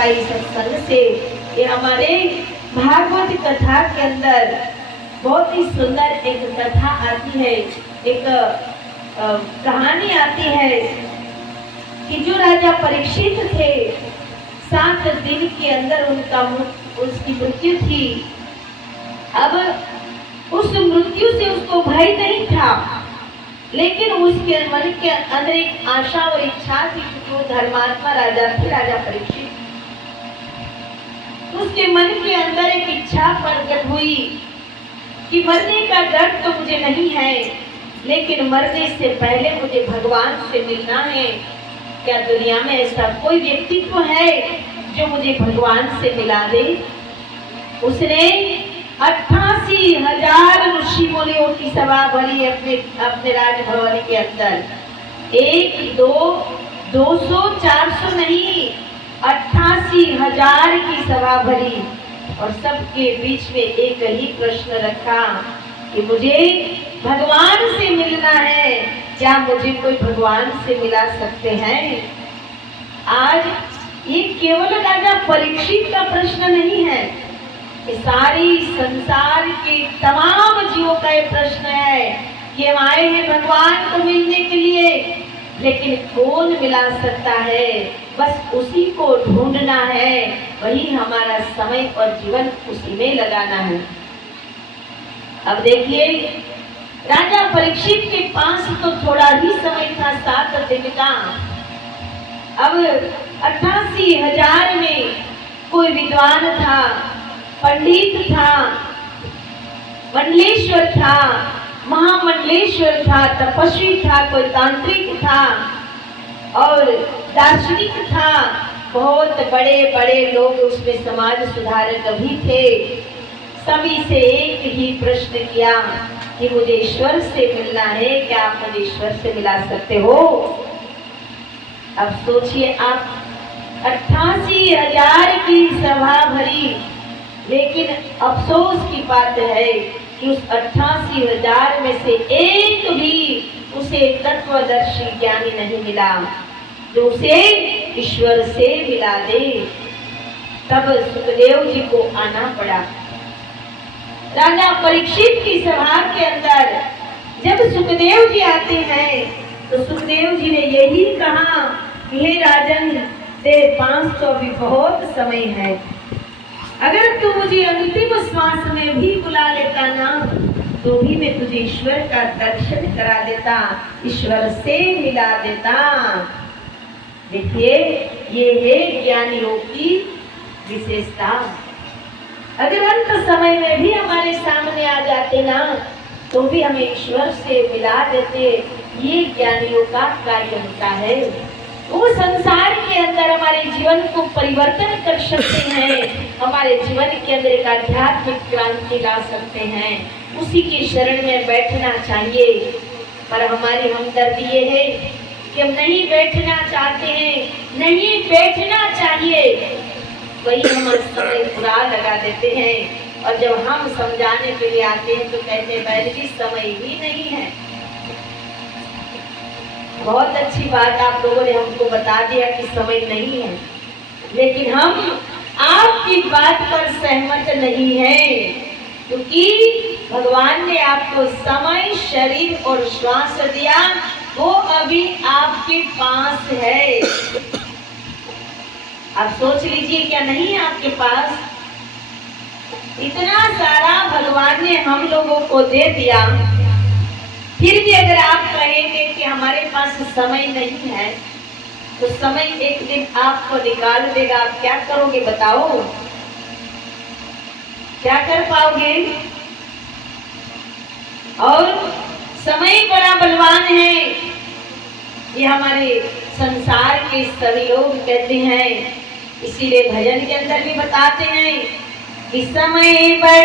सत्संग से ये हमारे भागवत कथा के अंदर बहुत ही सुंदर एक कथा आती है, एक कहानी आती है कि जो राजा परीक्षित थे 7 दिन के अंदर उसकी मृत्यु थी। अब उस मृत्यु से उसको भय नहीं था, लेकिन उसके मन के अंदर एक आशा और इच्छा थी कि वो धर्मात्मा राजा थे, राजा परीक्षित। उसके मन के अंदर एक इच्छा प्रकट हुई कि मरने का डर तो मुझे नहीं है, लेकिन मरने से पहले मुझे भगवान से मिलना है। क्या दुनिया में ऐसा कोई व्यक्तित्व है जो मुझे भगवान से मिला दे? उसने 88,000 ऋषि मुनियों की सभा भरी अपने राजभवन के अंदर। 1, 2, 200, 400 नहीं, 88,000 की सभा भरी और सबके बीच में एक ही प्रश्न रखा कि मुझे भगवान से मिलना है, क्या मुझे कोई भगवान से मिला सकते हैं? आज ये केवल राजा परीक्षित का प्रश्न नहीं है, ये सारी संसार के तमाम जीवों का ये प्रश्न है कि हम आए हैं भगवान को मिलने के लिए, लेकिन कौन मिला सकता है? बस उसी को ढूंढना है, वही हमारा समय और जीवन उसी में लगाना है। अब देखिए, राजा परीक्षित के पास तो थोड़ा ही समय था, 7 दिन का। अब 88,000 में कोई विद्वान था, पंडित था, मंडलेश्वर था, महामंडलेश्वर था, तपस्वी था, कोई तांत्रिक था और दार्शनिक था। बहुत बड़े बड़े लोग उसमें समाज सुधारक भी थे। सभी से एक ही प्रश्न किया कि मुझे ईश्वर से मिलना है, क्या आप मुझे ईश्वर से मिला सकते हो? अब सोचिए आप, 88,000 की सभा भरी, लेकिन अफसोस की बात है कि उस 88,000 में से एक भी उसे तत्वदर्शी ज्ञानी नहीं मिला जो उसे ईश्वर से मिला दे। तब सुखदेव जी को आना पड़ा। राजा परीक्षित की सभा के अंदर जब सुखदेव जी आते हैं तो सुखदेव जी ने यही कहा, हे राजन, तेरे पास तो अभी बहुत समय है, अगर तू मुझे अंतिम श्वास में भी बुला लेता ना, तो भी मैं तुझे ईश्वर का दर्शन करा देता, ईश्वर से मिला देता। देखिए, ये है ज्ञानियों की विशेषता। अगर अंत समय में भी हमारे सामने आ जाते ना, तो भी हमें ईश्वर से मिला देते। ये ज्ञानियों का कार्य होता है। वो संसार के अंदर हमारे जीवन को परिवर्तन कर सकते हैं, हमारे जीवन के अंदर एक आध्यात्मिक क्रांति ला सकते हैं। उसी की शरण में बैठना चाहिए। पर हमारी हमदर्दी ये है कि हम नहीं बैठना चाहते हैं, नहीं बैठना चाहिए, वही हम समय बुरा लगा देते हैं। और जब हम समझाने के लिए आते हैं तो कहते हैं बहन जी समय ही नहीं है। बहुत अच्छी बात आप लोगों ने हमको बता दिया कि समय नहीं है, लेकिन हम आपकी बात पर सहमत नहीं हैं, क्योंकि भगवान ने आपको समय, शरीर और श्वास दिया, वो अभी आपके पास है। आप सोच लीजिए, क्या नहीं है आपके पास? इतना सारा भगवान ने हम लोगों को दे दिया, फिर भी अगर आप कहेंगे कि हमारे पास समय नहीं है, तो समय एक दिन आपको निकाल देगा। आप क्या करोगे बताओ? क्या कर पाओगे? और समय बड़ा बलवान है, ये हमारे संसार के सभी लोग कहते हैं। इसीलिए भजन के अंदर भी बताते हैं कि समय बड़ा